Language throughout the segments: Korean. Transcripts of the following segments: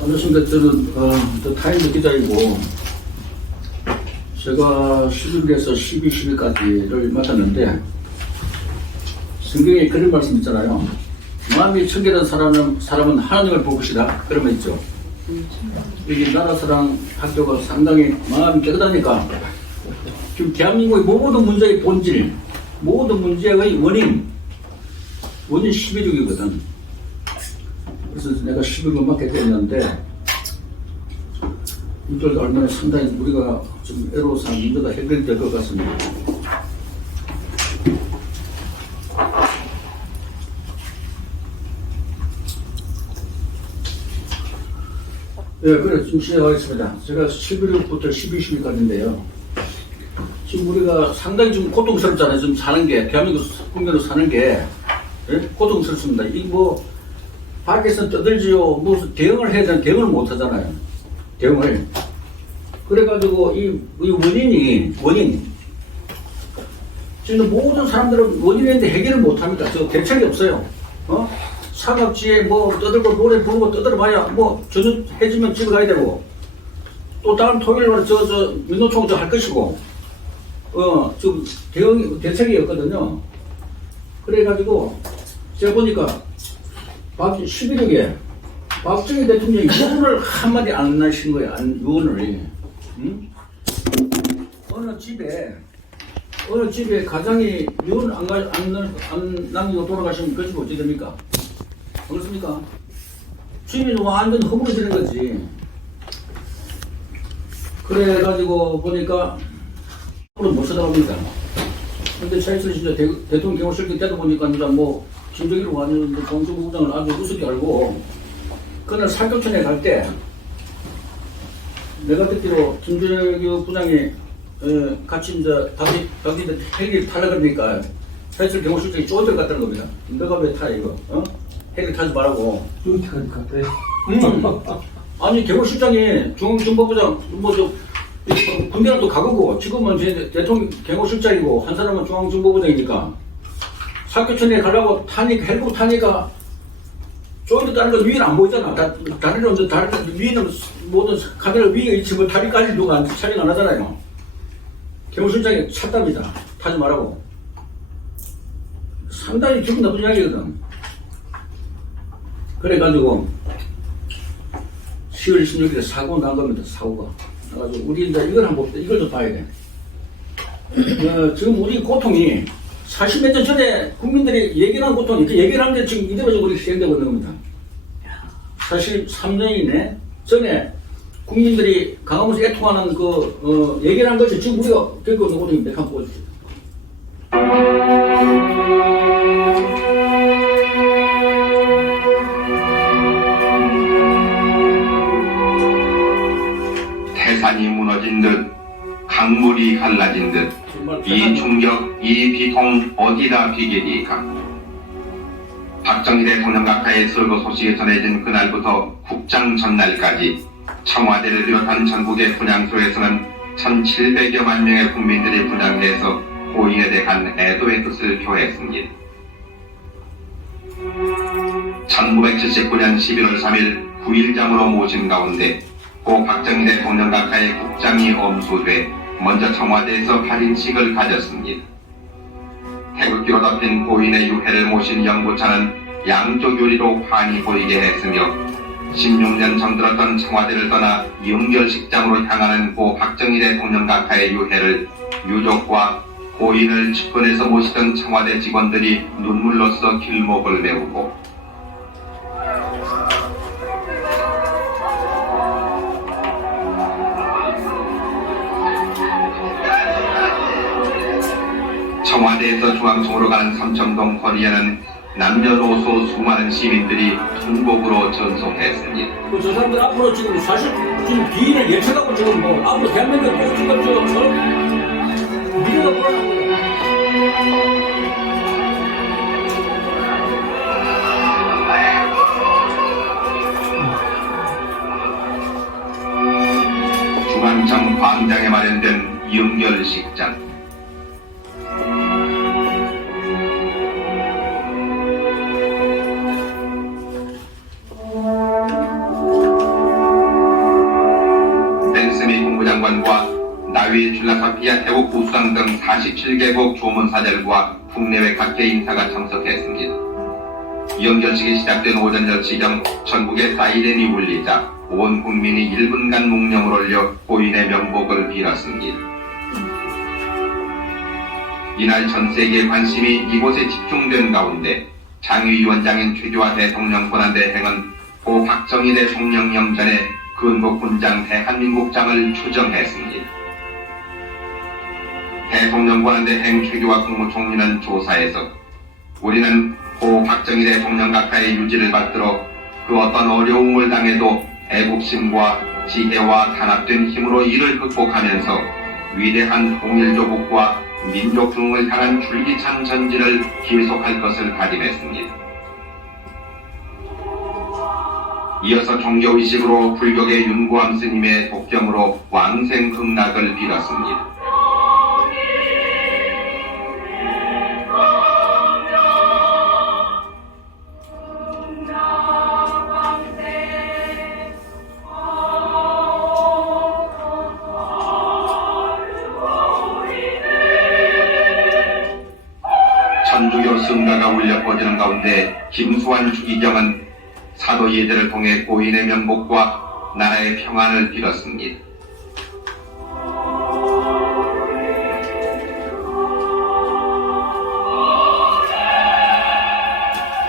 안녕하십니까. 저는 더 타임즈 기자이고, 제가 11일에서 12, 10일까지를 맡았는데, 성경에 그런 말씀 있잖아요. 마음이 청결한 사람은 하나님을 볼 것이다. 그런 말 있죠. 여기 나라사랑 학교가 상당히 마음이 깨끗하니까, 지금 대한민국의 모든 문제의 본질, 모든 문제의 원인 11.6이거든. 그래서 내가 11을 맡게 됐는데, 이들 알면 상당히 우리가 좀 애로사항 문제가 해결될 것 같습니다. 예, 그래, 좀 시작하겠습니다. 제가 11일부터 12, 10일까지인데요. 지금 우리가 상당히 좀 고통스럽잖아요. 좀 사는 게, 대한민국 국민으로 사는 게, 예? 고통스럽습니다. 이 밖에서 떠들지요. 무슨 대응을 해야 되는 대응을 못 하잖아요. 대응을. 그래가지고 이 원인. 지금 모든 사람들은 원인인데 해결을 못 합니다. 저 대책이 없어요. 사각지에 떠들고 노래 부르고 떠들어봐야 저녁 해지면 집에 가야 되고, 또 다음 토요일날 민노총 할 것이고, 좀 대책이 없거든요. 그래가지고 제가 보니까 11일에 박정희 대통령이 유언을 한마디 안 하신 거예요. 유언을. 응? 어느 집에 가장이 유언 안 남기고 돌아가시면 그 집 어찌 됩니까? 그렇습니까? 집이 완전 허물어지는 거지. 그래가지고 보니까 앞으로 못 쳐다봅니다. 근데 차이슬 진짜 대통령 경호실 때도 보니까 김정일을 완전 공정부장을 아주 우습게 알고, 그날 사교촌에 갈 때 내가 듣기로 김정일 부장이 같이 다시 헬기를 타려 그러니까 차이슬 경호실장이 쪼들 갔다는 겁니다. 너가 왜 타 이거? 헬기 타지 말라고. 이렇게 갔대. 아니 경호실장이 중앙정보부장 군대는 또 가고고, 지금은 이제 대통령 경호실장이고 한 사람은 중앙정보부장이니까 사교촌에 가려고 헬기 타니까 저기도 다른 건 위에는 안 보이잖아. 다른 위에는 모든 카메라 위에 있지만 다리까지 누가 촬영 안 하잖아요. 경호실장이 찼답니다. 타지 말라고. 상당히 기분 나쁜 이야기거든. 그래가지고 10월 16일에 사고 난 겁니다. 사고가 나가지고 우리 이제 이걸 한번 봅시다. 이걸 좀 봐야 돼. 지금 우리 고통이 40몇 년 전에 국민들이 얘기한 고통이, 그 얘기를 하는데 지금 이대로 우리 시행되고 있는 겁니다. 43년이네 전에 국민들이 강화문에서 애통하는 얘기를 한 것이 지금 우리가 겪고 있는 고통인데, 한번 보여주세요. 태산이 무너진 듯, 강물이 갈라진 듯, 이 충격, 이 비통 어디다 비기니까. 박정희 대통령 각하의 서거 소식이 전해진 그날부터 국장 전날까지 청와대를 비롯한 전국의 분향소에서는 1700여만 명의 국민들이 분향돼서 고인에 대한 애도의 뜻을 표했습니다. 1979년 11월 3일 9일장으로 모신 가운데 고 박정희 대통령 각하의 국장이 엄수돼 먼저 청와대에서 발인식을 가졌습니다. 태극기로 덮인 고인의 유해를 모신 영부차는 양쪽 유리로 환히 보이게 했으며 16년 정들었던 청와대를 떠나 영결식장으로 향하는 고 박정희 대통령 각하의 유해를 유족과 고인을 측근에서 모시던 청와대 직원들이 눈물로써 길목을 메우고, 청와대에서 중앙청으로 가는 삼청동 거리에는 남녀노소 수많은 시민들이 통곡으로 전송했습니다. 저 사람들 앞으로 지금 사실 비인을 예측하고 지금 앞으로 대한민국 지금 미래가 불안한 거예요. 중앙청 광장에 마련된 영결식장. 국무장관과 나위 줄라사피아 태국 부수상 등 47개국 조문사절과 국내외 각계 인사가 참석했습니다. 영결식이 시작된 오전 10시경 전국의 사이렌이 울리자 온 국민이 1분간 묵념을 올려 고인의 명복을 빌었습니다. 이날 전 세계의 관심이 이곳에 집중된 가운데 장위위원장인 최주화 대통령 권한대행은 고 박정희 대통령 영전에 근국군장 대한민국장을 추정했습니다. 대통령 권한대행 최주화 국무총리는 조사에서 우리는 고 박정희 대통령 각하의 유지를 받들어 그 어떤 어려움을 당해도 애국심과 지혜와 단합된 힘으로 이를 극복하면서 위대한 통일조국과 민족 등을 향한 줄기찬 전진을 계속할 것을 다짐했습니다. 이어서 종교의식으로 불교계 윤구암 스님의 독경으로 왕생극락을 빌었습니다. 천주교 성가가 울려 퍼지는 가운데 김수환 주기경은 사도 예대를 통해 고인의 명복과 나라의 평안을 빌었습니다.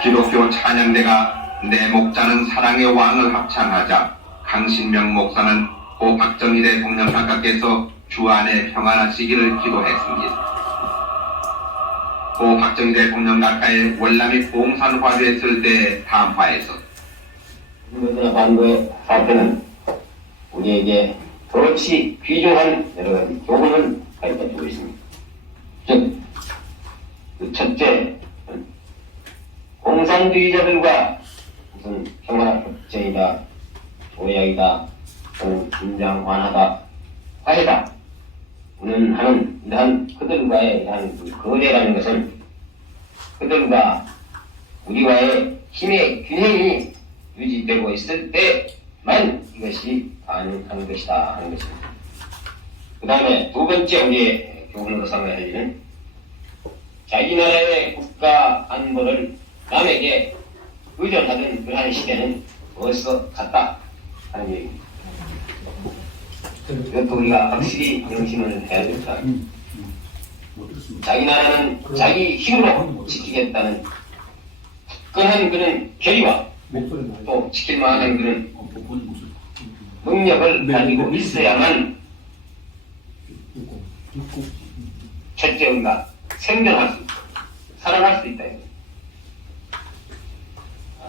기독교 찬양대가 내 목자는 사랑의 왕을 합창하자 강신명 목사는 고 박정희 대통령 각하께서 주안에 평안하시기를 기도했습니다. 고 박정희 대통령 각하의 월남이 공산화됐을 때 담화에서 무엇이나 반도의 사태는 우리에게 그렇지 귀중한 여러 가지 교훈을 가르쳐주고 있습니다. 즉, 그 첫째, 공산주의자들과 무슨 평화협정이다, 조약이다, 또는 긴장 완화다, 화해다, 하는 이러한 그들과의 이러한 거래라는 것은 그들과 우리와의 힘의 균형이 유지되고 있을 때만 이것이 가능한 것이다 하는 것입니다. 그 다음에 두 번째 우리의 교훈으로 삼아야 할 일은 자기 나라의 국가 안보를 남에게 의존하던 그러한 시대는 벌써 갔다 하는 얘기입니다. 이것도 우리가 확실히 명심을 해야 됩니다. 자기 나라는 자기 힘으로 지키겠다는 굳건한 그런 결의와 또 지킬 만한 그런 능력을 가지고 있어야만 첫째 우리가 생존할 수 있다, 살아날 수 있다.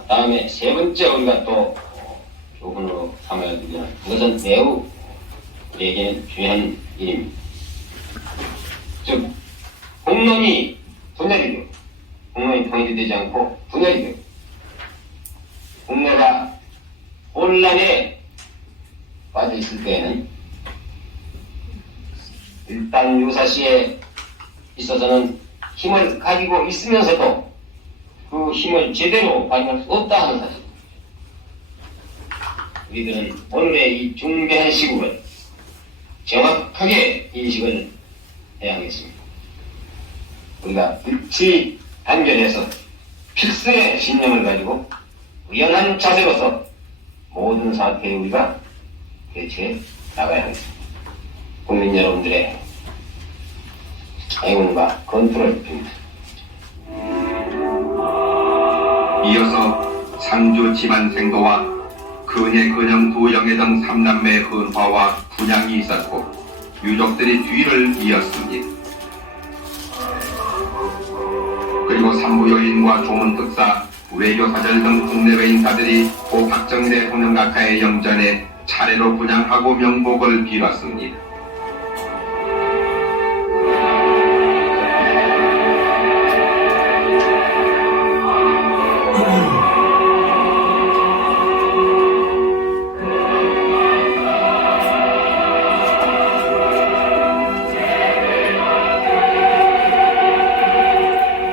다음에 세 번째 우리가 또 교훈으로 삼아야 되는 그것은 매우 우리에게는 중요한 일입니다. 즉 공론이 분열이 되고 공론이 통일이 되지 않고 분열이 되고 국내가 혼란에 빠져 있을 때에는 일단 유사시에 있어서는 힘을 가지고 있으면서도 그 힘을 제대로 발휘할 수 없다 하는 사실. 우리들은 오늘의 이 중대한 시국을 정확하게 인식을 해야 하겠습니다. 우리가 일치 단결해서 필승의 신념을 가지고 의연한 자세로서 모든 사태에 우리가 대처해 나가야 하겠습니다. 국민 여러분들의 애원과 건투를 빕니다. 이어서 상주 지만생도와 근예 근영 두 영예 등 3남매의 헌화와 분향이 있었고 유족들이 뒤를 이었습니다. 그리고 산부요인과 조문특사, 외교사절 등 국내외 인사들이 고 박정희 대통령 각하의 영전에 차례로 분향하고 명복을 빌었습니다.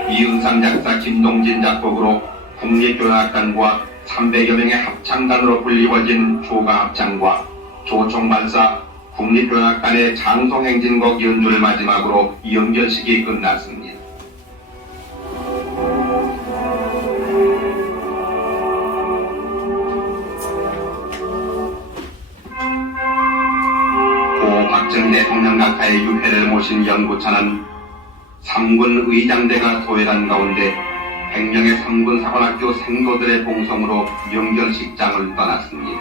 이은상 작사 김동진 작곡으로 국립교향악단과 300여 명의 합창단으로 불리워진 조가합창과 조총발사 국립교락단의 장송행진곡 연주를 마지막으로 연결식이 끝났습니다. 고 박정희 대통령 각하의 유해를 모신 연구차는 3군 의장대가 도열한 가운데 100명의 3군 사관학교 생도들의 봉송으로 연결식장을 떠났습니다.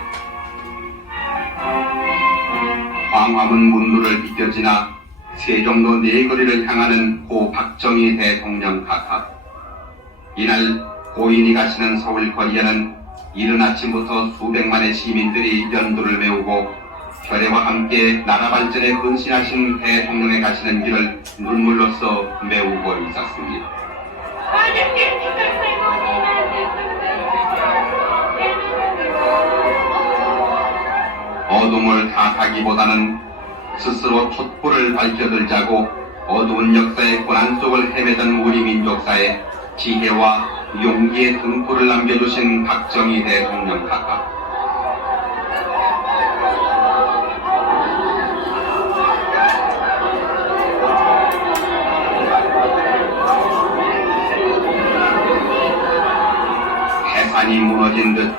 광화문 문루를 비껴 지나 세종로 내거리를 향하는 고 박정희 대통령 각하. 이날 고인이 가시는 서울 거리에는 이른 아침부터 수백만의 시민들이 연두를 메우고 결의와 함께 나라 발전에 헌신하신 대통령의 가시는 길을 눈물로써 메우고 있었습니다. 어둠을 탓하기보다는 스스로 촛불을 밝혀들자고 어두운 역사의 고난 속을 헤매던 우리 민족사에 지혜와 용기의 등불을 남겨주신 박정희 대통령 각하. 해산이 무너진 듯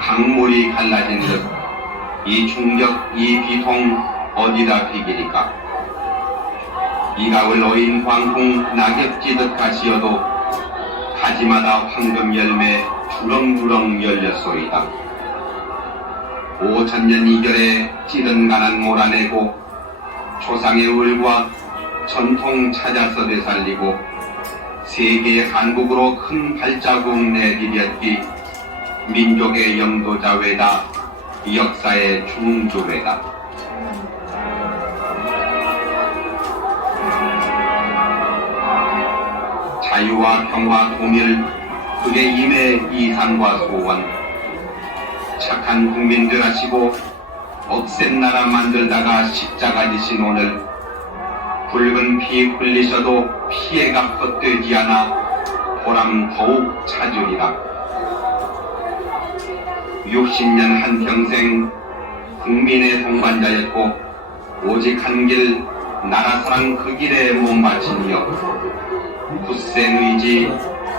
강물이 갈라진 듯 이 충격, 이 비통 어디다 비기리까? 이 가을 어인 광풍 낙엽지듯 가시어도 가지마다 황금 열매 주렁주렁 열렸소이다. 5천년 이결에 찌든 가난 몰아내고 조상의 울과 전통 찾아서 되살리고 세계의 한국으로 큰 발자국 내디뎠기 민족의 영도자 외다 역사의 중주 외다. 자유와 평화 통일 그의 임의 이상과 소원 착한 국민들 하시고 억센 나라 만들다가 십자가 지신 오늘 붉은 피 흘리셔도 피해가 헛되지 않아 보람 더욱 찾으리라. 60년 한평생 국민의 동반자였고 오직 한 길 나라사랑 그 길에 몸바치며 굳센 의지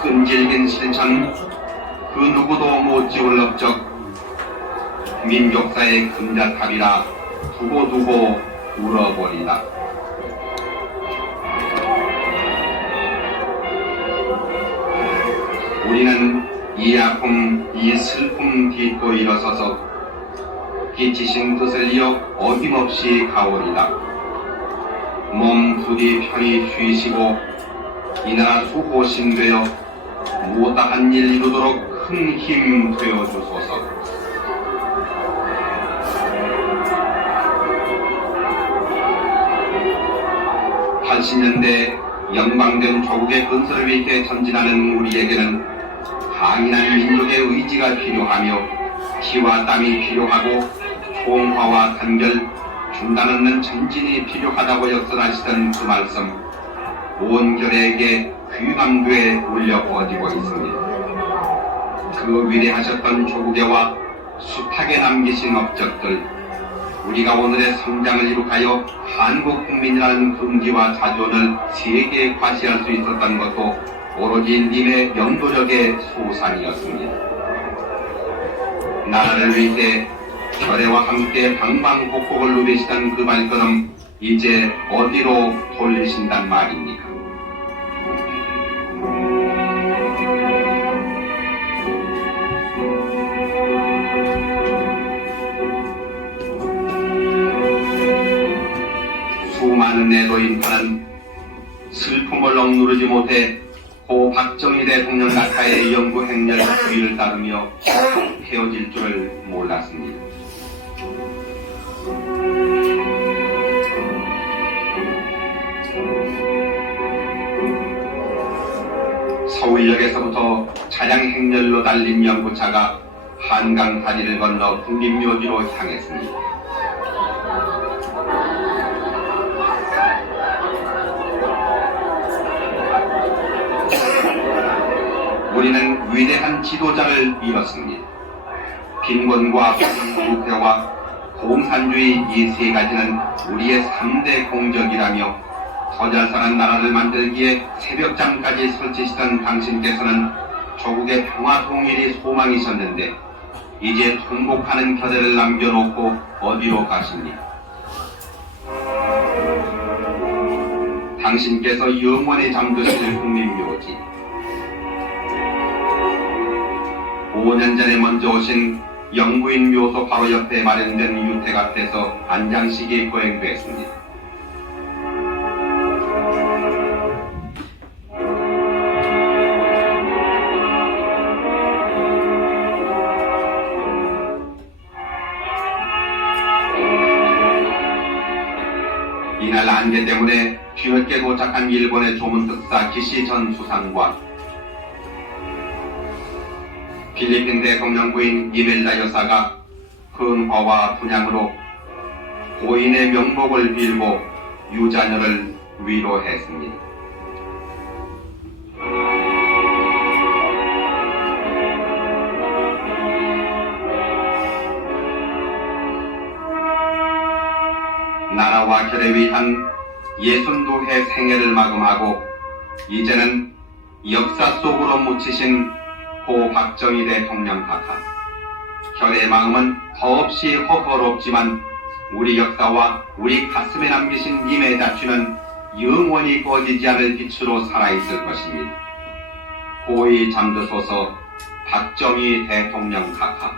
끈질긴 실천 그 누구도 못 지울 업적 민족사의 금자탑이라 두고두고 울어버리다. 우리는 이 아픔, 이 슬픔 딛고 일어서서 빛이신 뜻을 이어 어김없이 가오리다. 몸 부디 편히 쉬시고 이 나라 수호신 되어 무엇다한 일 이루도록 큰 힘 되어주소서. (80년대) 영광된 조국의 건설을 위해 전진하는 우리에게는 강인한 민족의 의지가 필요하며 피와 땀이 필요하고 총화와 단결, 중단 없는 전진이 필요하다고 역설하시던 그 말씀 온 결에게 귀감되에 울려 퍼지고 있습니다. 그 위대하셨던 조국애와 숱하게 남기신 업적들, 우리가 오늘의 성장을 이룩하여 한국 국민이라는 긍지와 자존을 세계에 과시할 수 있었던 것도 오로지 님의 영도력의 소산이었습니다. 나라를 위해 결의와 함께 방방곡곡을 누비시던 그 발걸음 이제 어디로 돌리신단 말입니까? 수많은 애도 인파는 슬픔을 억누르지 못해 고 박정희 대통령 각하의 영구 행렬 뒤를 따르며 헤어질 줄을 몰랐습니다. 서울역에서부터 차량 행렬로 달린 연구차가 한강 다리를 건너 국립묘지로 향했습니다. 우리는 위대한 지도자를 잃었습니다. 빈곤과 부패와 공산주의 이 세 가지는 우리의 3대 공적이라며 더 잘 사는 나라를 만들기에 새벽잠까지 설치시던 당신께서는 조국의 평화 통일이 소망이셨는데 이제 통곡하는 겨대를 남겨놓고 어디로 가십니까? 당신께서 영원히 잠드실 국민묘지 5년 전에 먼저 오신 영부인 묘소 바로 옆에 마련된 유택 앞에서 안장식이 거행됐습니다. 이날 안개 때문에 뒤늦게 도착한 일본의 조문특사 기시 전 수상과 필리핀 대통령 부인 이멜다 여사가 헌화와 분향으로 고인의 명복을 빌고 유자녀를 위로했습니다. 나라와 결에 위한 62해 생애를 마감하고 이제는 역사 속으로 묻히신 고 박정희 대통령 각하. 결의 마음은 더없이 허허롭지만 우리 역사와 우리 가슴에 남기신 님의 자취는 영원히 꺼지지 않을 빛으로 살아있을 것입니다. 고이 잠드소서 박정희 대통령 각하.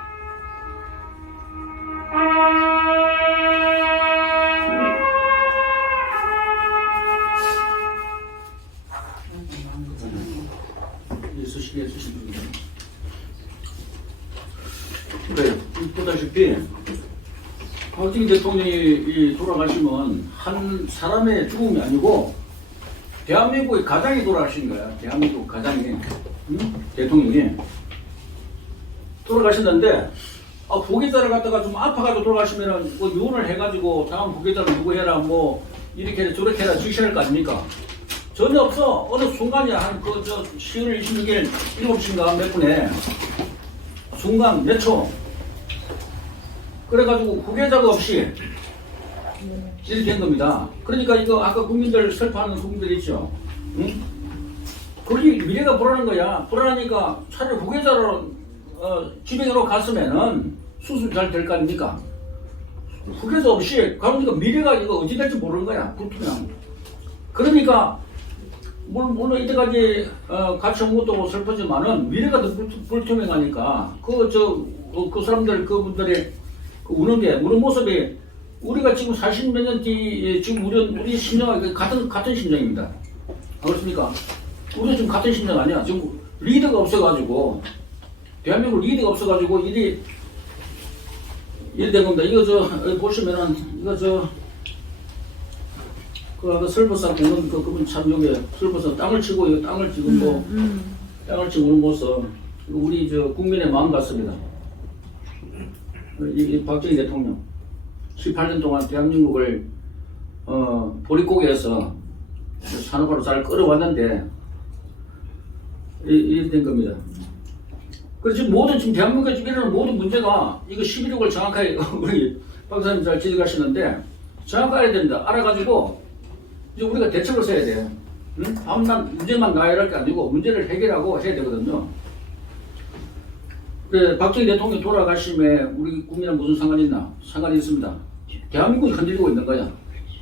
수시게 해주신 분입니다. 그래, 보다시피 박정희 대통령이 돌아가시면 한 사람의 죽음이 아니고 대한민국의 가장이 돌아가신 거야. 대한민국 가장이, 대통령이 돌아가셨는데 부계자를 갖다가 좀 아파가지고 돌아가시면은 뭐 유언을 해가지고 다음 부계자를 누구 해라 뭐 이렇게 해라 저렇게 해라 지시할 거 아닙니까? 전혀 없어. 어느 순간이야. 한 10월 26일 7시인가 몇 분에 순간 몇 초. 그래가지고 후계자가 없이 이렇게 된 겁니다. 그러니까 이거 아까 국민들 슬퍼하는 국민들 있죠. 응? 그게 미래가 불안한 거야. 불안하니까 차라리 후계자로 지명으로 갔으면은 수술 잘 될 거 아닙니까? 후계자 없이 그러니까 미래가 이거 어디 될지 모르는 거야. 불투명. 그러니까 물론 이때까지 같이 온 것도 슬프지만은 미래가 더 불투명하니까 그 사람들 그분들의 우는 모습이 우리가 지금 40몇 년 뒤 지금 우리 심정과 같은 심정입니다. 그렇습니까? 우리가 지금 같은 심정 아니야. 지금 리더가 없어가지고 대한민국 리더가 없어가지고 일이 된 겁니다. 이거 보시면은 이거 그 설보상 공원 그분 참 여기 설보상 땅을 치고 이거 땅을 지금 땅을 치고 오는 모습 우리 국민의 마음 같습니다. 이 박정희 대통령 18년 동안 대한민국을 보릿고개에서 산업화로 잘 끌어왔는데 이렇게 된 겁니다. 그래서 지금 대한민국에 지금 일어나는 모든 문제가 이거 11.6을 정확하게 우리 박사님 잘 지적하시는데 정확하게 해야 됩니다. 알아가지고 이제 우리가 대책을 써야 돼요. 응? 다음날 문제만 나열할 게 아니고 문제를 해결하고 해야 되거든요. 그래, 박정희 대통령 돌아가심에 우리 국민이랑 무슨 상관이 있나? 상관이 있습니다. 대한민국이 흔들리고 있는 거야.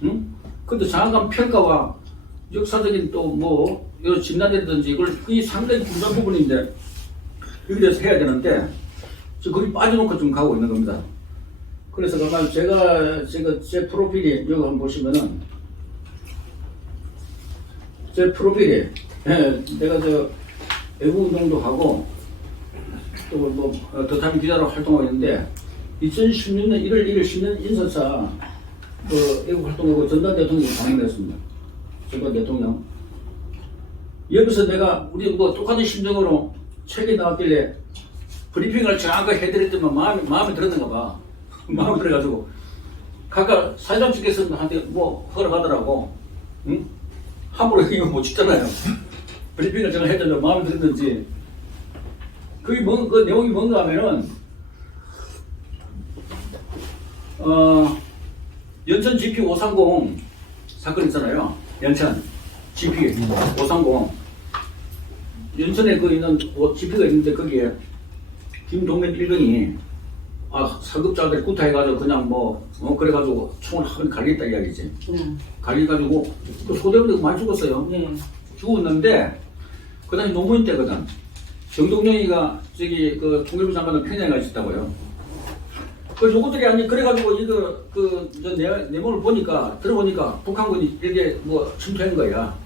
응? 근데 정확한 평가와 역사적인 이 진단이라든지 이걸 그게 상당히 중요한 부분인데 여기 대해서 해야 되는데 지금 거기 빠져놓고 좀 가고 있는 겁니다. 그래서 가만 제 프로필이 여기 한번 보시면은 제 프로필이 내가 외국 운동도 하고 또 더타임 기자로 활동하고 있는데 2016년 1월 1일 신년 인사차 외국 활동하고 전단 대통령이 방문했습니다. 전단 대통령. 여기서 내가 우리 똑같은 심정으로 책이 나왔길래 브리핑을 정확하게 해드렸더만 마음에 들었는가 봐. 마음에 들어가지고 각각 사회장 측에서는 한테 허락하더라고. 응? 함부로 이거 못 찍잖아요. 브리핑을 제가 했더니 마음에 들었는지 그 내용이 뭔가 하면은 연천 GP 530 사건 있잖아요. 연천 GP 530. 연천에 그 있는 GP가 있는데 거기에 김동면 1경이 사급자들 구타해가지고 그냥 그래가지고 총을 한 갈리겠다 이야기지. 갈리가지고 그 소대원들 많이 죽었어요. 네. 죽었는데 그 당시 노무현 때거든. 정동영이가 저기 그 통일부 장관은 평양에 가 있었다고요. 그 요것들이 아니 그래가지고 내용을 보니까 들어보니까 북한군이 이게 침투한 거야.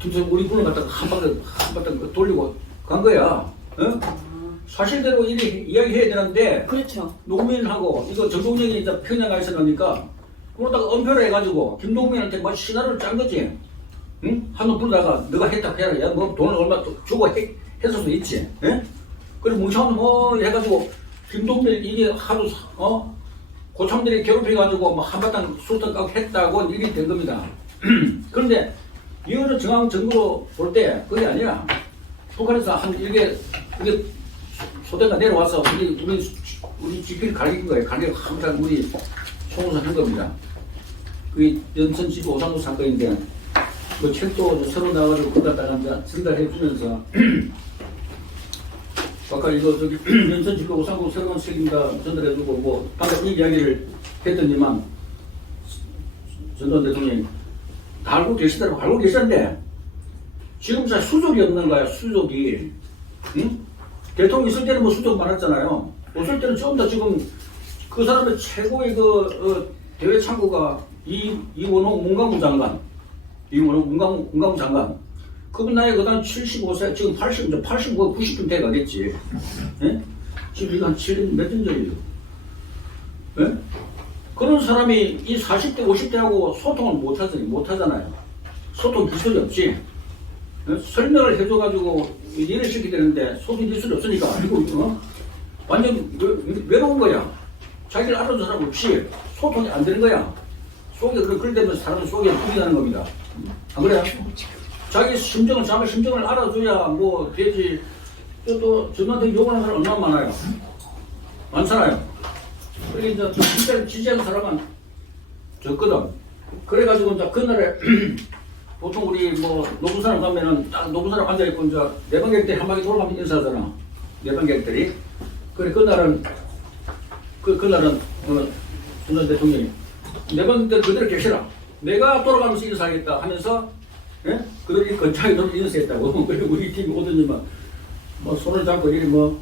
침투 우리 군을 갖다가 한 바탕 돌리고 간 거야. 어? 사실대로 이야기해야 되는데 그렇죠. 노무현하고 이거 정동영이 이제 평양 가 있었으니까 그러다가 은폐를 해가지고 김동민한테 막 시나리오를 짠 거지. 응? 한번 부르다가 너가 했다 해라. 야, 돈을 얼마 주고 했을 수도 있지. 예? 그리고 뭉쳐서 해가지고 김동민 이게 하도 고참들이 괴롭혀가지고 한바탕 수탄 까고 했다고 일이 된 겁니다. 그런데 이거는 정황 증거로 볼 때 그게 아니야. 북한에서 이게 소대가 내려와서 우리 GP를 갈긴 거예요. 갈리고 항상 우리 총무선 한 겁니다. 그 연천 GP 539 사건인데 그 책도 새로 나와가지고 그거 갖다가 이제 전달해 주면서 아까 이거 연천 GP 539 새로운 책입니다 전달해주고 방금 이 이야기를 했더니만 전두환 대통령이 다 알고 계시더라고. 알고 계셨는데 지금 잘 수족이 없는 거야. 수족이. 응? 대통령 있을 때는 수족 많았잖아요. 없을 때는 전부 다 지금 그 사람의 최고의 대외 창구가 이원호 문광부 장관. 이원호 문광부 장관. 그분 나이 그다음 75세, 지금 85, 90쯤 돼가겠지. 예? 지금 이거 한 7년 몇 년 전이죠. 예? 그런 사람이 이 40대, 50대하고 소통을 못 하잖아요. 소통 기술이 없지. 예? 설명을 해줘가지고 이해를 시키게 되는데 소통 기술이 없으니까 이거 완전 외로운 거야. 자기를 알아주는 사람 없이 소통이 안 되는 거야. 속에 그럴 때면 사람 속에 불이 나는 겁니다. 안 그래요? 자기 심정을 알아줘야 되지. 또 저한테 욕을 하는 사람 얼마나 많아요. 많잖아요. 그러니 이제 진짜 지지하는 사람은 적거든. 그래가지고 이제 그날에 보통 우리 높은 사람 가면은 딱 높은 사람 앉아있고 이제 내방객들이 한 바퀴 돌아가면 인사하잖아. 내방객들이. 그래 그날은 전두환 대통령이 내방객들 그대로 계시라. 내가 돌아가면서 인사하겠다 하면서 예? 그들이 건창에 좀 인사했다고. 그리고 우리 팀이 오더니만 손을 잡고 이렇게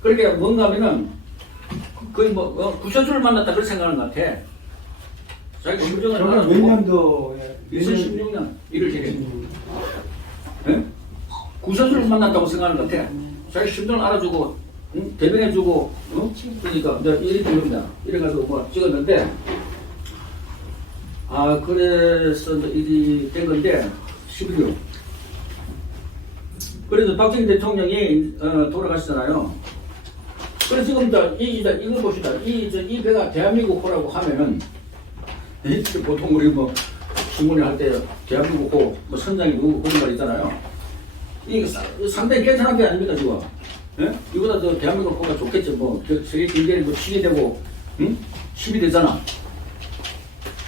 그렇게 뭔가 하면은 거의 구세주를 만났다 그렇게 생각하는 것 같아. 자기 심정을 저는 몇 년도에 2016년 1월 7일 예? 구세주를 만났다고 생각하는 것 같아. 자기 심정을 알아주고 대변해주고 그러니까 이제 이렇게 된 겁니다. 이래가지고 찍었는데 그래서 이제 일이 된 건데 11월 그래서 박정희 대통령이 돌아가시잖아요. 그래서 지금 이거 봅시다. 이 배가 대한민국 호라고 하면은 보통 우리 신문에 할 때 대한민국 호 선장이 누구 그런 말 있잖아요. 이게 상당히 괜찮은 배 아닙니까 지금? 예? 이보다 더 대한민국 호가 좋겠죠. 세계 경제에 힘이 되고 힘이 되잖아.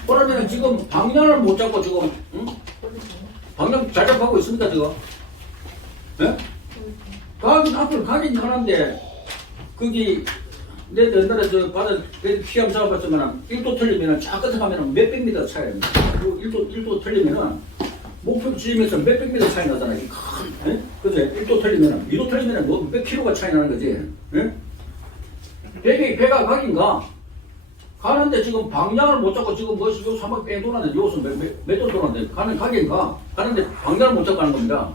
그러면 지금 방향을 못 잡고 지금 방향 잘 잡고 있습니다 지금. 예? 앞으로 가긴 가는데 거기 내 옛날에 바다 피함 잡아봤지만 1도 틀리면은 쫙 끝에 가면은 몇백 미터 차이입니다. 1도 틀리면은 목표 지점에서 몇백 미터 차이 나잖아요. 예? 그죠? 1도 틀리면은 2도 틀리면은 몇 킬로가 차이 나는 거지. 예? 배가 가긴 가. 가는데 지금 방향을 못 잡고 지금 요한 바퀴 빼 돌았는데 요것은 몇도 돌았는데 가긴 가. 가는데 방향을 못 잡고 가는 겁니다.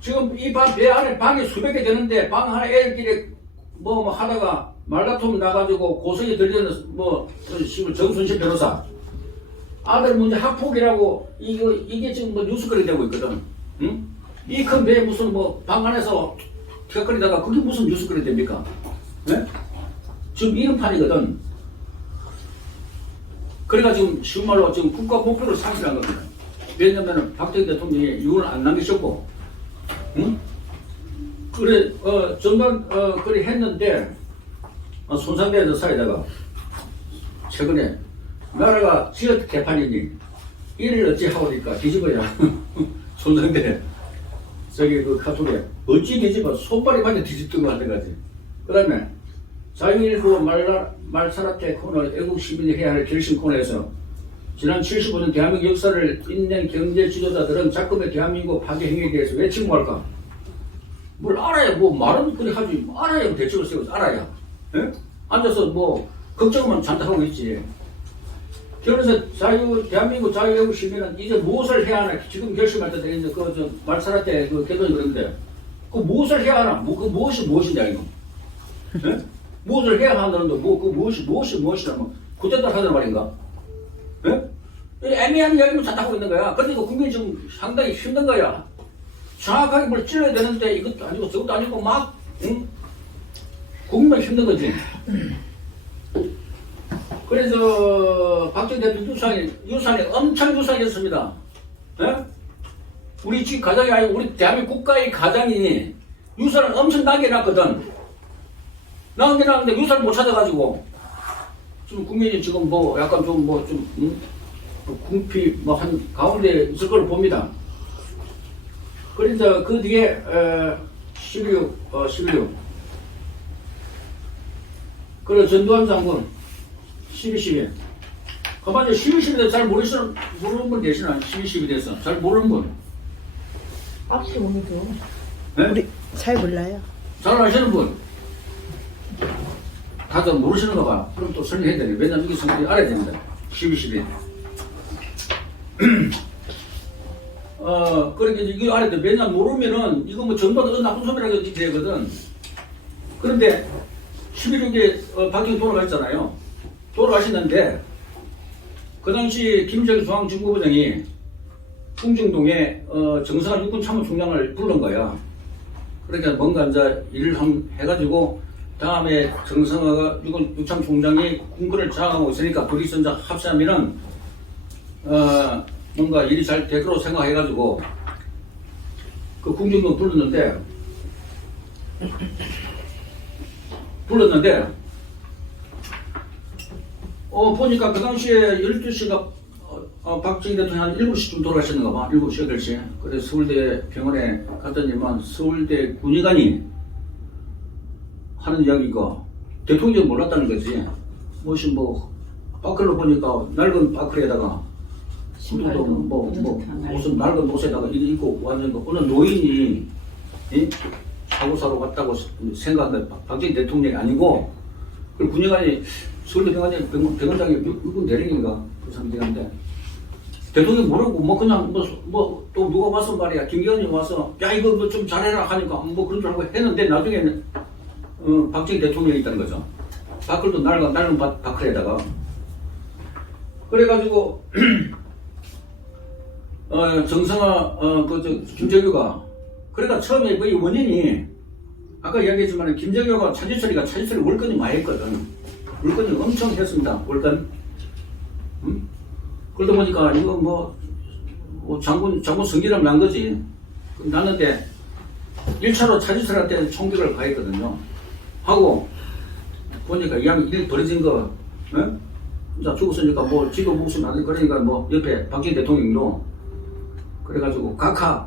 지금 이 배 안에 방이 수백 개 되는데 방 하나 애들끼리 하다가 말다툼 나가지고 고성이 들리는 정순신 변호사 아들 문제 학폭이라고 이게 지금 뉴스거리 되고 있거든. 응? 이 큰 배에 무슨 방 안에서 튀어거리다가 그게 무슨 뉴스거리 됩니까? 네? 지금 이름판이거든. 그러니까 지금 쉬운 말로 지금 국가 목표를 상실한 겁니다. 왜냐면은 박정희 대통령이 유언을 안 남기셨고, 응? 그래, 전반, 그래 했는데, 손상된 사회다가 최근에 나라가 지역 개판이니 이를 어찌 하오니까 뒤집어야 손상된 저기 그 카톡에 어찌 뒤집어 손발이 완전 뒤집던 거 하던가지. 그 다음에 자유일보 말살아태 코너 애국 시민이 해야 할 결심 코너에서 지난 75년 대한민국 역사를 인낸 경제 지도자들은 자금의 대한민국 파괴 행위에 대해서 왜 침묵할까? 뭘 알아야 뭐 말은 그리 하지 알아야 대책을 세워서 알아야. 예? 앉아서 뭐 걱정만 잔뜩하고 있지. 그래서 대한민국 자유애국 시민은 이제 무엇을 해야 하나 지금 결심할 때 이제 그 말살아태 그 개론이 그런데 그 무엇을 해야 하나 그 무엇이 무엇이냐 이거. 예? 무엇을 해야 하는데 뭐 그 무엇이라면 그대로 하는 말인가? 예? 애매한 이야기를 다 하고 있는 거야. 그러니까 국민이 지금 상당히 힘든 거야. 정확하게 뭘 찔러야 되는데 이것도 아니고 저것도 아니고 막 응? 국민만 힘든 거지. 그래서 박정희 대통령 유산이 엄청 유산이었습니다. 예? 우리 집 가장이 아니고 우리 대한민국 국가의 가장이 유산을 엄청 나게 해놨거든. 나게 해놨는데 유산을 못 찾아가지고 지금 국민이 지금 뭐 약간 좀 궁피 뭐 한 가운데 있을 걸 봅니다. 그래서 그 뒤에 11.6 그리고 전두환 장군 12.12 그만 이제 12.12 잘 모르는 분 계시나? 12.12 대해서 잘 모르는 분? 혹시 오늘도 네? 우리 잘 몰라요. 잘 아시는 분? 다들 모르시는가 봐. 그럼 또 설명해야 되네. 왜냐면 이게 성질이 알아야 됩니다. 12.12 그렇게 이거 알아야 돼. 왜냐면 모르면은 이거 뭐 전부가 나쁜 소리라고 되거든. 그런데 11.6에 박정희 돌아가셨잖아요. 돌아가셨는데 그 당시 김정일 중앙정보부장이 풍정동에 정상화 육군참모총장을 부른 거야. 그러니까 뭔가 이제 일을 해가지고 다음에 정상화가 육참총장이 군권을 장악하고 있으니까 둘이서 이제 합치하면은 뭔가 일이 잘 될 거라고 생각해가지고 그 궁정동 불렀는데 보니까 그 당시에 12시가 박정희 대통령이 한 7시쯤 돌아가셨는가 봐. 7시, 8시. 그래서 서울대 병원에 갔더니만 서울대 군의관이 하는 이야기가 대통령이 몰랐다는 거지. 무엇이 뭐 바클로 보니까 낡은 바클에다가 신발도 무슨 낡은 옷에다가 이거 입고 왔는데 어느 노인이 사고 사러 갔다고 생각한 박정희 대통령이 아니고 그 군의관이 서울대 병원장이 육군 대령인가 그 상대한데 대통령이 모르고 뭐 그냥 뭐 또 누가 와서 말이야 김기현이 와서 야 이거 뭐 좀 잘해라 하니까 뭐 그런 줄 알고 했는데 나중에는 박정희 대통령이 있다는 거죠. 바클도 낡은 바클에다가 그래가지고 정상화 김정규가 그러니까 처음에 그 원인이 아까 이야기했지만 김정규가 차지철이가 월권이 많이 했거든. 월권이 엄청 했습니다. 월권. 그러다 보니까 이거 뭐 장군 성기랑 난 거지. 났는데 1차로 차지철한테 총격을 가했거든요. 하고 보니까 이 양이 일 벌어진 거, 자 죽었으니까 뭐 지도 목숨 안 돼. 그러니까 뭐 옆에 박정희 대통령도 그래가지고 각하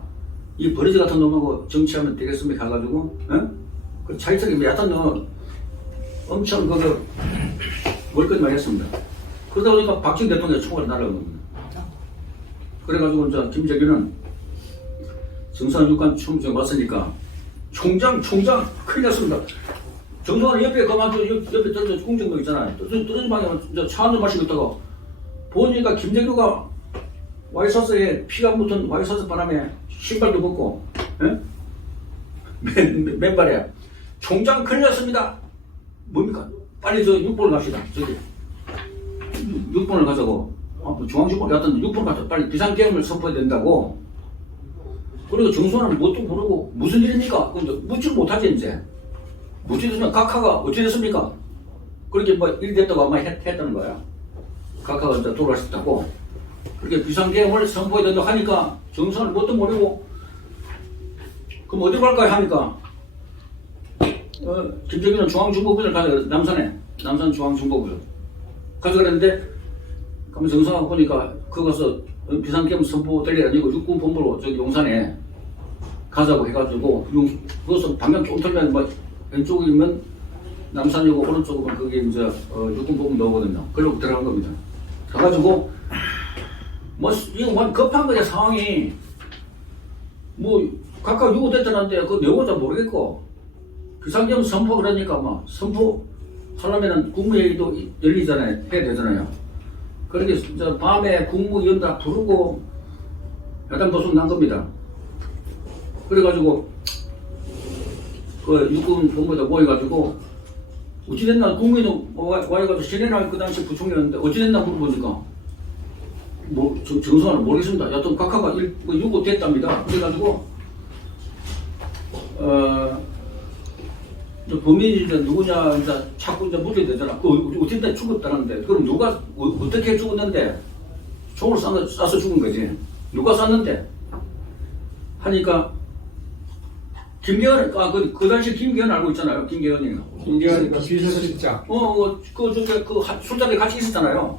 이 버러지 같은 놈하고 정치하면 되겠습니까? 해가지고 그 차이석이 여하튼 너 엄청 그거 월권만 했습니다. 그러다 보니까 박정희 대통령이 총알을 날아간 겁니다. 그래가지고 이제 김정일은 정상 육관 총장 왔으니까 총장 큰일 났습니다. 정상은 옆에 옆에 떨어져 공정도 있잖아요. 떨어진 방에 차 한잔 마시고 있다가 보니까 김정일가 와이셔츠에 피가 묻은 와이셔츠 바람에 신발도 벗고 맨발에 총장 큰일 났습니다. 뭡니까? 빨리 저 6번을 갑시다. 저기 6번을 가자고 중앙지법에 갔던데 6번 가서 빨리 비상계엄을 선포해야 된다고. 그리고 정수환은 뭣도 모르고 무슨 일입니까? 근데 묻지를 못하지 이제. 묻지면 각하가 어찌 됐습니까? 그렇게 뭐 일이 됐다고 아마 했다는 거야. 각하가 이제 돌아가셨다고. 그렇게 비상계엄을 선포해야 된다고 하니까 정수환은 뭣도 모르고 그럼 어디 갈까요? 하니까 김정일은 중앙정보부를 가져 남산 중앙정보부를 가져가는데 가면 정상하고 보니까 그 가서 비상계엄 선포될 게 아니고 육군본부로 저기 용산에 가자고 해가지고 그것은 방향 좀 틀면 뭐 왼쪽이면 남산이고 오른쪽이면 그게 이제 육군본부 나오거든요. 그리고 들어간 겁니다. 가가지고 뭐 이거 완 급한 거야 상황이. 뭐 각각 요구됐다는데 그 내용은 잘 모르겠고 비상계엄 선포 그러니까 막 선포 하려면은 국무회의도 열리잖아요. 해야 되잖아요. 그렇게 이제 밤에 국무위원 다 부르고 야단 도둑 난 겁니다. 그래가지고 그 육군 본부에다 모여가지고 어찌됐나 국무위원 와가지고 신해날 그 당시 부총리였는데 어찌됐나 물어보니까 뭐 정성을 모르겠습니다. 여튼 각하가 요구됐답니다. 그래가지고 범인이 이제 누구냐 이제 자꾸 이제 묻게 되잖아. 그 어쨌든 죽었다는데 그럼 누가 어떻게 죽었는데 총을 쏴서 죽은 거지. 누가 쐈는데 하니까 김계현 그 당시 김계현 알고 있잖아요. 김계현이가 비서실장. 그 술자리에 같이 있었잖아요.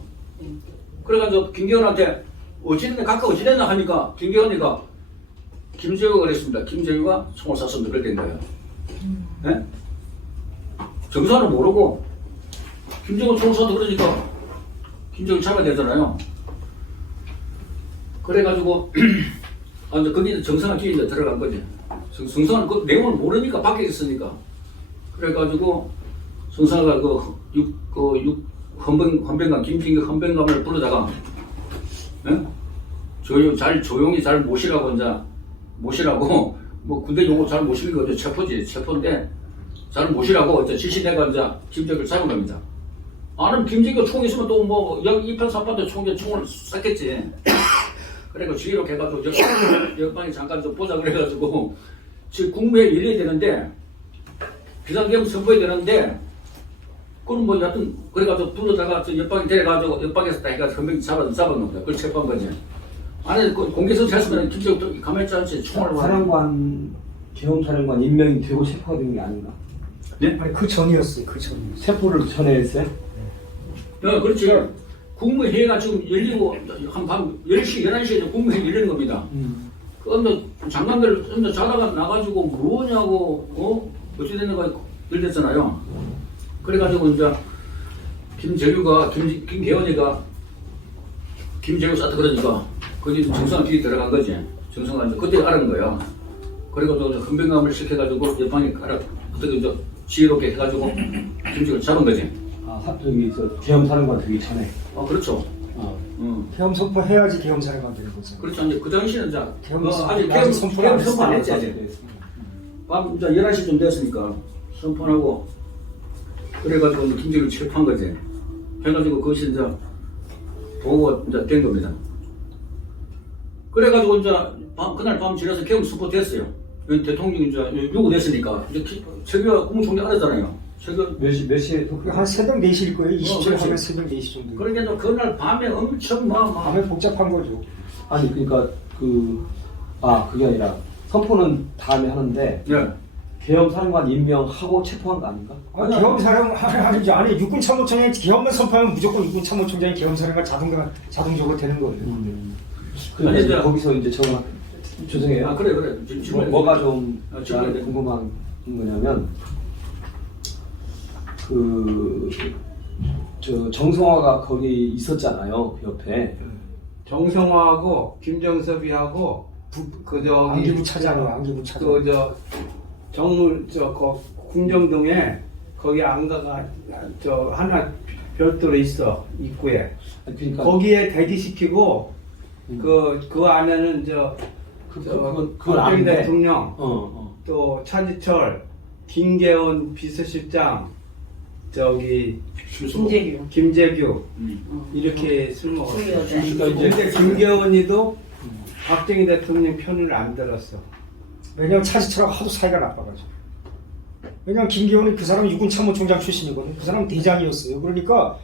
그래가지고 김계현한테 어찌됐나 각각 어찌됐나 하니까 김계현이가 김재규가 그랬습니다. 김재규가 총을 쐈습니다. 그렇게 된 거예요. 네? 정사는 모르고 김재규 총을 쐈다 그러니까 김재규 잡아야 되잖아요. 그래가지고 이제 거기 정상화 기에 이제 들어간 거지. 정상화는 그 내용을 모르니까 밖에 있으니까. 그래가지고 정상화가 헌병감 김진규 헌병감을 부르다가 예? 조용히 잘 모시라고 이제 모시라고 뭐 군대 용어 잘 모시는 거 체포인데 잘 모시라고 이제 지시내가 이제 김재규를 잡은 겁니다. 아는 김재규 총 있으면 또 뭐 283파도 총을 쐈겠지. 그래서 주의로 해가지고 역방이 잠깐 좀 보자 그래가지고 지금 국무회의 열려야 되는데 비상계엄 선포해야 되는데 그럼 뭐 여하튼 그래가지고 불러다가 옆방에 데려가지고 옆방에서 다 해가지고 한 명 잡아놓은 거야. 그걸 체포한 거지. 안에 공개서 했으면 김재규 가만히 있지 않지. 총을 계엄사령관 임명이 되고 체포가 된 게 아닌가? 네? 아니 그 전이었어요. 그 전. 체포를 전에 했어요? 네, 그렇지. 국무회의가 지금 열리고 한밤 10시, 11시에 국무회의 열리는 겁니다. 그런데 장관들 자다가 나가지고 뭐냐고 어찌 됐는가 열렸잖아요. 그래가지고 이제 김재규가 김계원이가 김재규 쐈다 그러니까 거기 정상화 뒤에 들어간 거지. 정상화 이제 그때 알은 거야. 그래가지고 헌병감을 시켜가지고 옆방에 가라 어떻게 이제 지혜롭게 해가지고 김재규를 잡은 거지. 계엄사령관 되기 전에. 그렇죠. 계엄 선포해야지 계엄사령관 되는 거죠. 그렇죠. 이제 그 당시에는 이제 아직 아직 선포를 안 선포 안 했지. 했어요. 아직. 밤 이제 11시쯤 됐으니까 선포하고 그래가지고 이제 김재규를 체포한 거지. 해가지고 그것이 이제 보고가 이제 된 겁니다. 그래가지고 이제 그날 밤 지나서 계엄 선포됐어요. 대통령이 이제 요구됐으니까 이제 최규하 국무총리 알았잖아요. 몇 시에 한 새벽 4시일 거예요. 27일 하면 새벽 4시 정도. 그러니까 이제 그날 밤에 엄청 밤에 복잡한 거죠. 아니 그러니까 그게 아니라 선포는 다음에 하는데 네. 계엄사령관 임명하고 체포한 거 아닌가? 계엄사령관 아니 육군참모총장이 계엄만 선포하면 무조건 육군참모총장이 계엄사령관 자동적으로 되는 거예요. 아니, 이제 거기서 이제 죄송해요. 그래. 뭐가 좀 궁금한 거냐면 정성화가 거기 있었잖아요. 그 옆에. 정성화하고 김정섭이하고 안기부 차장이요. 안기부 차장. 궁정동에 거기 안가가 하나 별도로 있어 입구에. 그러니까 거기에 대기시키고 그 안에는 박정희 대통령 또 차지철 김계원 비서실장 김재규 이렇게 술 먹었어요. 그러니까 이제 근데 김계원이도 박정희 대통령 편을 안 들었어. 왜냐면 차지철하고 하도 사이가 나빠가지고. 왜냐면 김계원이 그 사람 육군참모총장 출신이거든. 그 사람 대장이었어요. 그러니까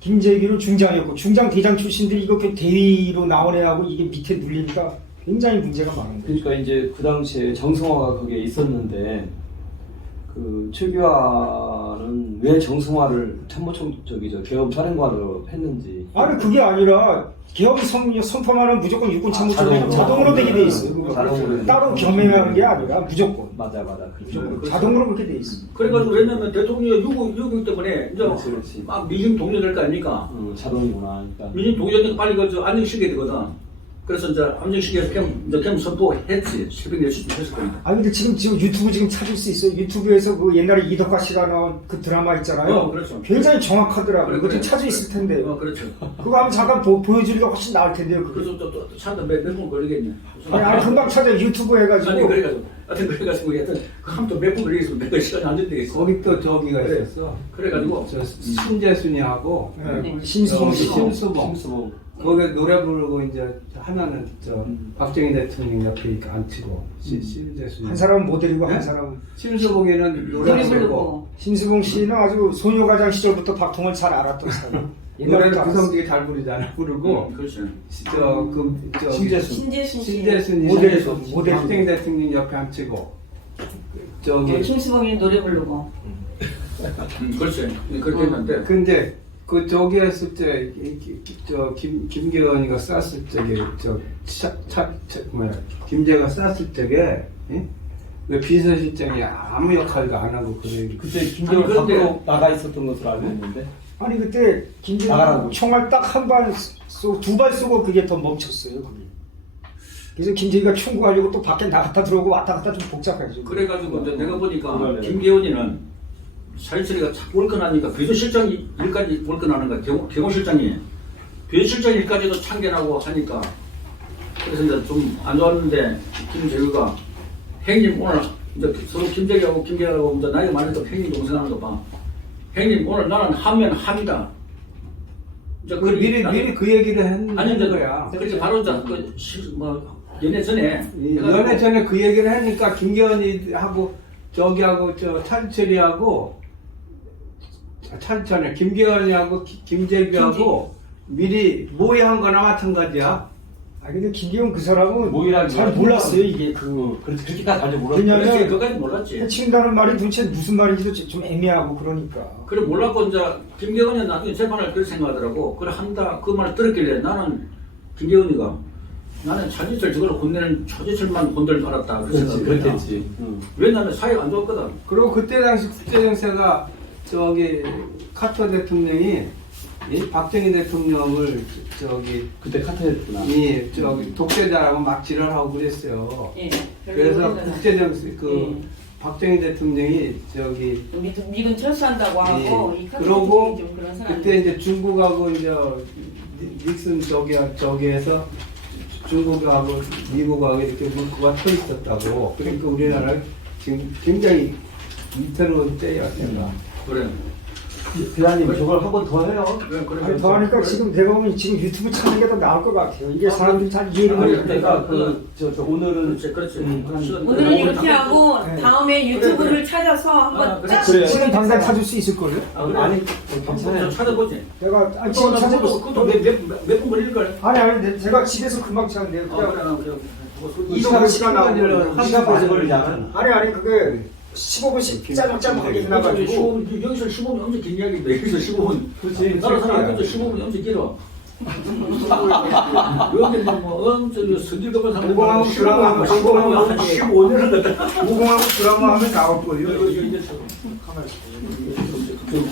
김재규는 중장이었고 중장 대장 출신들이 이렇게 대위로 나온 애하고 이게 밑에 눌리니까 굉장히 문제가 많은 거예요. 그러니까 이제 그 당시에 정성화가 거기에 있었는데 그 최규하는 왜 정승화를 계엄사령관으로 했는지. 아니 그게 아니라 계엄 선포하면 무조건 육군 참모총장이 자동으로 되게 돼 있어요. 그거 자동으로 따로 겸행하는 게 아니라 무조건. 맞아. 무조건 자동으로 그렇게 돼 있어. 그래가지고 왜냐면 대통령이 유교 때문에 이제 그렇지. 막 민심 동료될 거 아닙니까? 자동이구나. 그러니까. 민심 동료되니까 빨리 그 안정시켜야 되거든. 그래서 이제 안정시켜서 캠 선포했지. 새벽 10시 했을 겁니다. 아 근데 지금 유튜브 지금 찾을 수 있어요. 유튜브에서 그 옛날에 이덕화 씨가 나온 그 드라마 있잖아요. 그렇죠. 굉장히 정확하더라고요. 그거 좀 그래. 찾을 수 있을 텐데. 그렇죠. 그거 한번 잠깐 보여주기가 훨씬 나을 텐데요. 그거. 그래서 또 찾다 몇분 걸리겠네. 아니 금방 찾아 유튜브 해가지고. 아니 그래가지고 하여튼 그래가지고 하여튼 몇분 걸리겠어. 내가 시간이 안 된다겠어. 거기 또 저기가 그래. 있었어. 그래가지고 저 신재순이하고 네. 신수봉 씨. 심수봉. 거기 노래 부르고 이제 하나는 저 박정희 대통령 옆에 앉히고 신재순이. 한 사람은 모델이고 네? 한 사람은 심수봉이는 노래 부르고 신수봉 씨는 아주 소녀가장 시절부터 박통을 잘 알았던 사람. 노래를 구성되게 잘 부르잖아. 부르고 그렇죠. 신재순이 모델. 박정희 대통령 옆에 앉히고 저기 김수봉이 노래 부르고. 그렇죠. 그렇게 했는데 근데 그 저기 했을 때 김계원이가 쐈을 적에 김재가 쐈을 적에 왜 비서실장이 아무 역할도 안 하고 그래. 그때 김정은 아니, 그런데- 밖으로 나가 있었던 것으로 알고 있는데. 아니 그때 김재원 나가라고. 총알 딱 한 발 두 발 쏘고 그게 더 멈췄어요. 그게. 그래서 김재희가 총구하려고 또 밖에 나갔다 들어오고 왔다 갔다 좀 복잡하죠. 그래가지고 이제 내가 보니까 그러네. 김계원이는 사회처리가 자꾸 월권하니까 비서실장 일까지 월권하는 거야. 경호실장이 비서실장 일까지도 참견하고 하니까 그래서 이제 좀 안 좋았는데 김재규가 형님 오늘 이제 서로 김재규하고 김계하고 이제 나이가 많으니까 형님 동생 하는 거 봐. 형님 오늘 나는 하면 합니다. 이제 그 미리 그 얘기를 했는 아니 이제 거야. 그렇게 바로 이제 연애 전에 연애 전에 그 얘기를 하니까 김계원이 하고 저기하고 저 차주철이하고 차주철이 김계원이하고 김재규하고 미리 모의한 거나 마찬가지야. 아 근데 김기용 그 사람은 모이라는 잘 건 몰랐어요 이게 그렇게까지 알지 몰랐어. 왜냐면 그렇지 그까지 몰랐지. 해친다는 말이 도대체 무슨 말인지도 좀 애매하고 그러니까. 그래 몰랐고 이제 김계원이 나중에 재판을 그렇게 생각하더라고. 그래 한다 그 말을 들었길래 나는 김계원이가 나는 차지철 저걸 혼내는 차지철만 혼낼 줄 알았다. 그렇겠지. 왜냐면 사이가 안 좋았거든. 그리고 그때 당시 국제정세가 저기 카터 대통령이 이 박정희 대통령을 저기 그때 카트했구나. 저기 독재자라고 막 지랄하고 그랬어요. 예. 그래서 국제정세 박정희 대통령이 저기 미군 철수한다고 하고 이 그러고 좀 그런 사람. 그때 이제 중국하고 이제 닉슨 저기에서 중국하고 미국하고 이렇게 물꼬가 터 있었다고. 그러니까 우리나라 지금 굉장히 위태로운 때야 내가. 그래. 대장님 저걸 한 번 더 해요. 아니, 더 하니까 지금 내가 보면 지금 유튜브 찾는 게 더 나을 것 같아요. 이게 사람들이 잘 이해를 아니, 못해. 그러니까 저 오늘은 그렇지. 오늘은 이렇게 하고 네. 다음에 유튜브를 찾아서 한번 그래. 쫙 그래요. 지금 당장 찾을 수 있을 걸요? 아니 좀 괜찮아요. 찾아보지. 내가 지금 찾아봤어. 그것도 몇분 걸릴 걸. 아니 제가 집에서 금방 찾는데요. 그냥 그래. 이동하는 시간 나오고 한 시간 반이 걸리지 않아? 아니 그게 15분씩 짜장하게 해놔가지고 여기서 15분 엄청 긴 이야기인데 여기서 15분. 그렇지. 다른 사람한테도 15분이 엄청 길어. 여기 뭐 엄청 선질급한 사람 공공하고 드라마, 공공하고 한 15년을 갖다. 무공하고 드라마 하면 나올 거예요.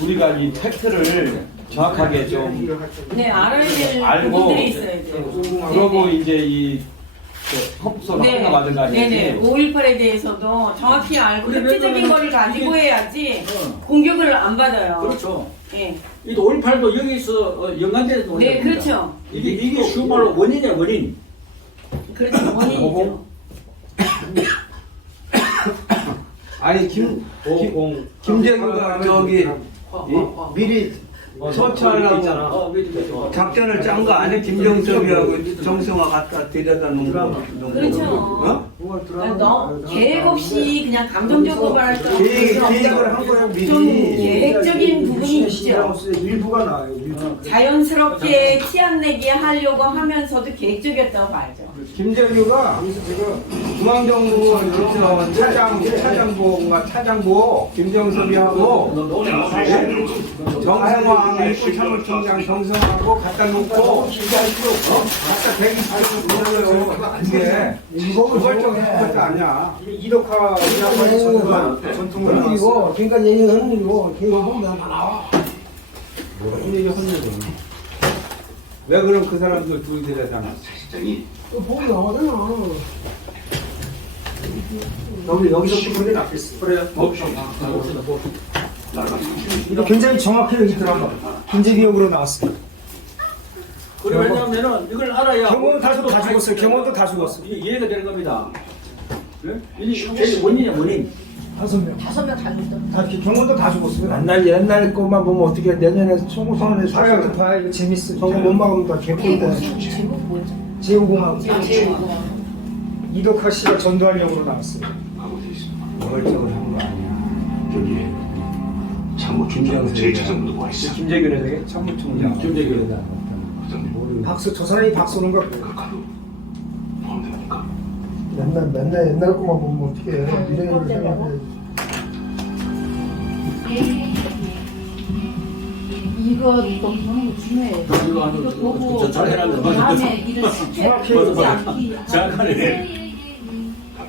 우리가 이 팩트를 정확하게 좀 네 알아야 될 알고 부분들이 있어야 돼요. 그러고 이제 이 헌법소를 네. 하나 받은 거 아니에요? 네네. 5.18에 대해서도 정확히 알고 그래, 획기적인 왜냐면 거를 가지고 해야지 어. 공격을 안 받아요. 그렇죠. 예. 이 5.18도 여기서 연관되는 원인입니다. 네, 그렇죠. 이게 쉬운 말로 원인이야 원인. 그렇죠. 원인이죠. 아니 김재규가 저기 미리 소처하려고 작전을 짠 거 아니야? 김정석이하고 정승화 갖다 데려다 놓은 거. 그렇죠. 어? 너 계획 없이 그냥 감정적으로 말할 때 계획을 한 거야 좀 미리. 계획 계획적인 부분이 있죠. 시장으로서의 일부가 나와요. 일부. 자연스럽게 티 안 내게 하려고 하면서도 계획적이었다고 봐야죠. 김재규가 그래서 제가 중앙정부 차장보 김정섭이하고 정성화 일부 사무총장 정성하고 갖다 놓고 갖다 대기실을 불러요. 안돼. 그걸 좀 해야 할 거 아니야. 이덕화라고 해서 전통으로 나왔어요. 이거 그러니까 얘기하는 일이고 걔가 보면 다 나와. 무슨 얘기 하는 거야? 왜 그럼 그 사람들 둘이 데려다가 시장이 또 보면 나오잖아. 여기서 보는 게 낫겠어. 그래요. 나라가 이거 굉장히 정확해요, 이 드라마. 김재기역으로 나왔어요. 그리고 왜냐하면은 이걸 알아야 경호도 다 죽었어요. 경호도 다 죽었어요. 이게 이해가 되는 겁니다. 네? 이게 원인이야 원인. 5명. 5명 다 죽었다. 다 경호도 다 죽었어요. 옛날 것만 보면 어떻게 내년에 송구선언에 봐요, 또 봐요. 이거 재밌어. 저거 못 막으면 다 개뿔이다. 제목 뭐였죠? 제후공항. 제목. 이덕화 씨가 전두환 역으로 나왔어요. 하고 돼 있습니다. 월적을 한 거 아니야. 여기에 참모총장 제1차장 누가 있어? 김재규네 저게 참모총장. 김재규. 그전 박수, 저 사람이 박수는 거. 각하도 포함됩니까? 맨날 옛날 것만 보면 어떻게 해. 미래를 생각해. 이거 너무 중요해. 이거 아주 보고 잘 해놨네. 다음에 이런 실패 보지 않기. 잘하네.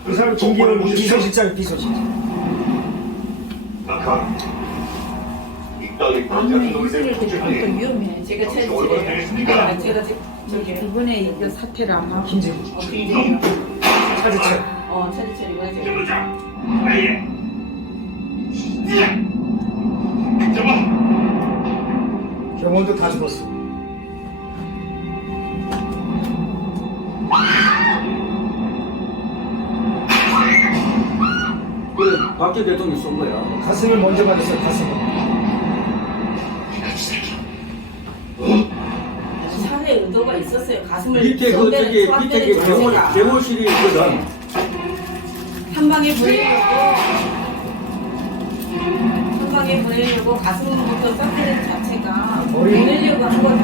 이 사람 김기현 비서실장, 비서실장. 각하 이 땅이 아무리 이슬을 그때 또 위험해. 제가 차지치래요. 제가 저기 이번에 이거 사태를 안 하고. 김재기. 김재규. 차지철. 차지철이구나 제가. 경호도 다 죽었어. 그 박정희 대통령이 쏜 거야. 가슴을 먼저 받았어요, 가슴을. 사회 의도가 있었어요. 가슴을 밑에 그 저기 밑에 그 경호실이 있거든. 한 방에 보내려고 가슴부터 싹트는 자체가 보내려고 한 거죠.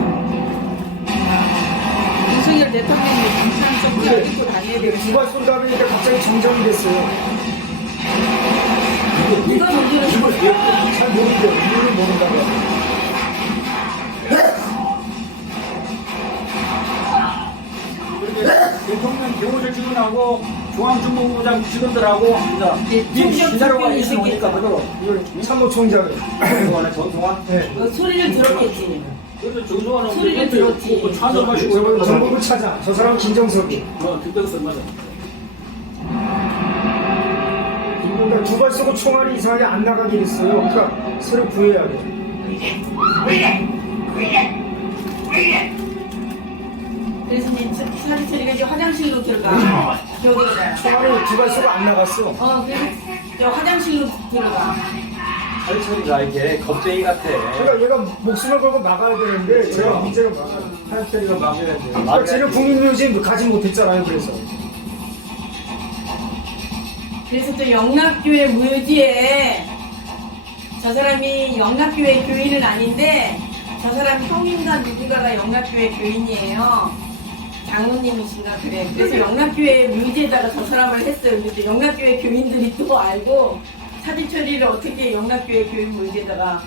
윤석열 대통령이 공산적으로 입고 다녀야 되는 누가 쏜다 그러니까 갑자기 정정이 됐어요. 누가 던지는 잘 모르죠. 이유를 모른다고. 대통령 경호실 직원하고 중앙정보부장 직원들하고 기다려가 있으니까 그대로 참모총장을. 정성화. 네. 소리를 들었겠지. 그래서 정성화는 소리를 들었지. 차도 마시고 정보부 차장. 저 사람은 김정석이. 김정석 맞아. 그러니까 두 발 쏘고 총알이 이상하게 안 나가게 됐어요. 그러니까 서로 구해야 돼. 그래서 이제 차지철이가 이제 화장실로 들어가. 기억이 나요. 총알이 두 발 쏘고 안 나갔어. 그래서 이제 화장실로 들어가. 한철이가 이게 겁쟁이 같아. 그러니까 얘가 목숨을 걸고 막아야 되는데 제가 문제를 막아요. 한철이가 막아야 돼. 그러니까 쟤는 국민묘지에 가지 못했잖아요. 그래서. 그래서 또 영락교회 묘지에 저 사람이 영락교회 교인은 아닌데 저 사람 형인가 누군가가 영락교회 교인이에요. 장모님이신가 그래. 그래서 영락교회 묘지에다가 저 사람을 했어요. 근데 영락교회 교인들이 또 알고 차지철이를 어떻게 영락교회 교인 묘지에다가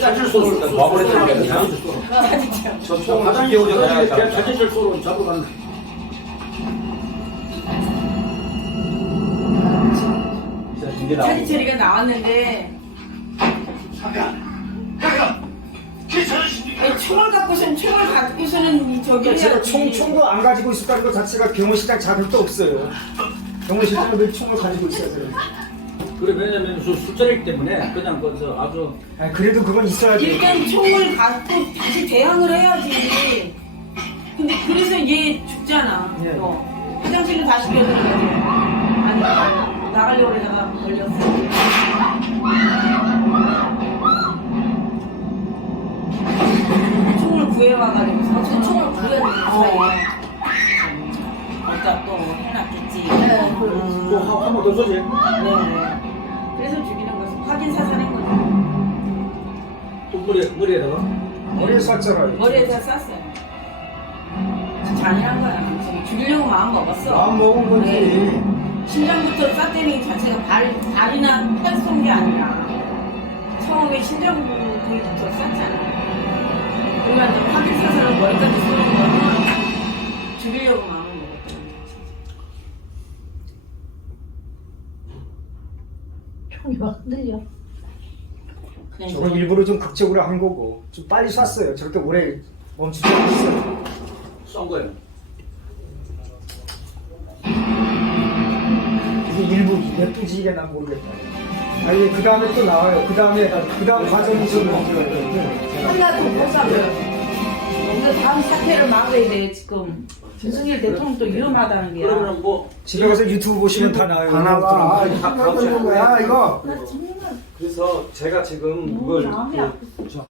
차지철 쏘는 와버렸다는 차지철. 저총 화장실 오잖아요. 차지철 쏘러 잡으러 가는 거야. 차지철이가 나왔는데 아니, 총을 갖고서는 이 저기 그러니까 제가 해야지. 총도 안 가지고 있었다는 것 자체가 경호실장 자격도 없어요. 경호실장은 늘 총을 가지고 있어야 돼요. 그래 왜냐면 술자리기 때문에 그냥 그저 아주 아니, 그래도 그건 있어야 돼요. 일단 총을 갖고 다시 대항을 해야지. 근데 그래서 얘 죽잖아. 예. 화장실로 다시 뛰어들어가지. 아니 나가려고 그러다가 걸렸어. 총을 구해와가지고 사실 총을 구해야 되는 사이에 어디다 또 해놨겠지. 또 한 번 더 쏘지. 네. 그래서 죽이는 거죠. 머리에다가 머리에 쐈잖아요. 머리에다 쌌어요. 잔인한 거야. 지금 죽이려고 마음 먹었어. 마음 먹은 거지. 네. 심장부터 쌌다는 자체가 발이나 편 쏜 게 아니라 처음에 심장부터 쌌잖아. 그러면 이제 확인 사살로 머리까지 쏘는 거는 죽이려고 마음을 먹었다는 거지. 총이 막 흔들려. 그냥 저건 일부러 좀 극적으로 한 거고 좀 빨리 쐈어요. 저렇게 오래 멈추지 않았어요. 쏜 거예요. 이게 일부 예쁘지 이게 난 모르겠다. 아니 그 다음에 또 나와요. 그 다음 과정이 좀 하나도 못 사고요. 오늘 다음 사태를 막아야 돼 지금. 윤석열 대통령도 위험하다는 게야. 그러면 뭐 집에 가서 유튜브 보시면 다 나와요. 다 나와. 아, 이거 거야 이거. 나 정말 그래서 제가 지금 너무 이걸 마음이 아팠어.